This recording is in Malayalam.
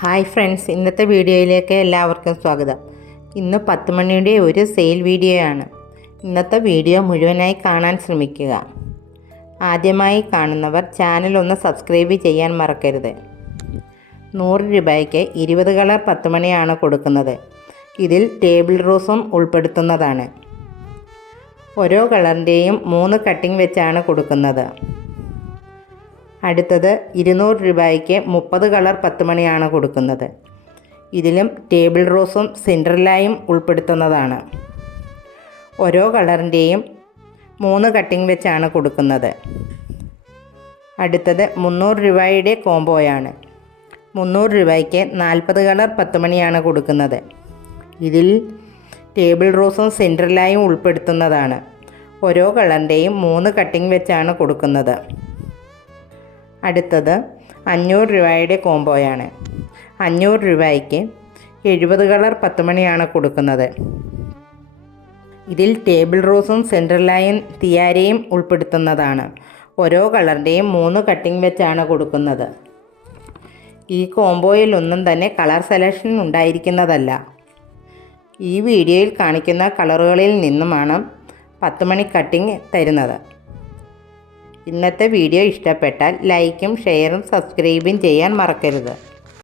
ഹായ് ഫ്രണ്ട്സ്, ഇന്നത്തെ വീഡിയോയിലേക്ക് എല്ലാവർക്കും സ്വാഗതം. ഇന്ന് 10 മണിയുടെ ഒരു സെയിൽ വീഡിയോയാണ്. ഇന്നത്തെ വീഡിയോ മുഴുവനായി കാണാൻ ശ്രമിക്കുക. ആദ്യമായി കാണുന്നവർ ചാനൽ ഒന്ന് സബ്സ്ക്രൈബ് ചെയ്യാൻ മറക്കരുത്. 100 രൂപയ്ക്ക് 20 കളർ 10 മണിയാണ് കൊടുക്കുന്നത്. ഇതിൽ ടേബിൾ റോസും ഉൾപ്പെടുത്തുന്നതാണ്. ഓരോ കളറിൻ്റെയും 3 കട്ടിംഗ് വെച്ചാണ് കൊടുക്കുന്നത്. അടുത്തത് 200 രൂപയ്ക്ക് 30 കളർ 10 മണിയാണ് കൊടുക്കുന്നത്. ഇതിലും ടേബിൾ റോസും സിൻഡ്രല്ലയും ഉൾപ്പെടുത്തുന്നതാണ്. ഓരോ കളറിൻ്റെയും 3 കട്ടിംഗ് വെച്ചാണ് കൊടുക്കുന്നത്. അടുത്തത് 300 രൂപയുടെ കോംബോയാണ്. 300 രൂപയ്ക്ക് 40 കളർ 10 മണിയാണ് കൊടുക്കുന്നത്. ഇതിൽ ടേബിൾ റോസും സിൻഡ്രല്ലയും ഉൾപ്പെടുത്തുന്നതാണ്. ഓരോ കളറിൻ്റെയും 3 കട്ടിംഗ് വെച്ചാണ് കൊടുക്കുന്നത്. അടുത്തത് 500 രൂപയുടെ കോംബോയാണ്. 500 രൂപയ്ക്ക് 70 കളർ 10 മണിയാണ് കൊടുക്കുന്നത്. ഇതിൽ ടേബിൾ റോസും സിൻഡ്രല്ലയും തിയാരയും ഉൾപ്പെടുത്തുന്നതാണ്. ഓരോ കളറിൻ്റെയും 3 കട്ടിംഗ് വെച്ചാണ് കൊടുക്കുന്നത്. ഈ കോംബോയിൽ ഒന്നും തന്നെ കളർ സെലക്ഷൻ ഉണ്ടായിരിക്കുന്നതല്ല. ഈ വീഡിയോയിൽ കാണിക്കുന്ന കളറുകളിൽ നിന്നുമാണ് 10 മണി കട്ടിംഗ് തരുന്നത്. ഇന്നത്തെ വീഡിയോ ഇഷ്ടപ്പെട്ടാൽ ലൈക്കും ഷെയറും സബ്സ്ക്രൈബും ചെയ്യാൻ മറക്കരുത്.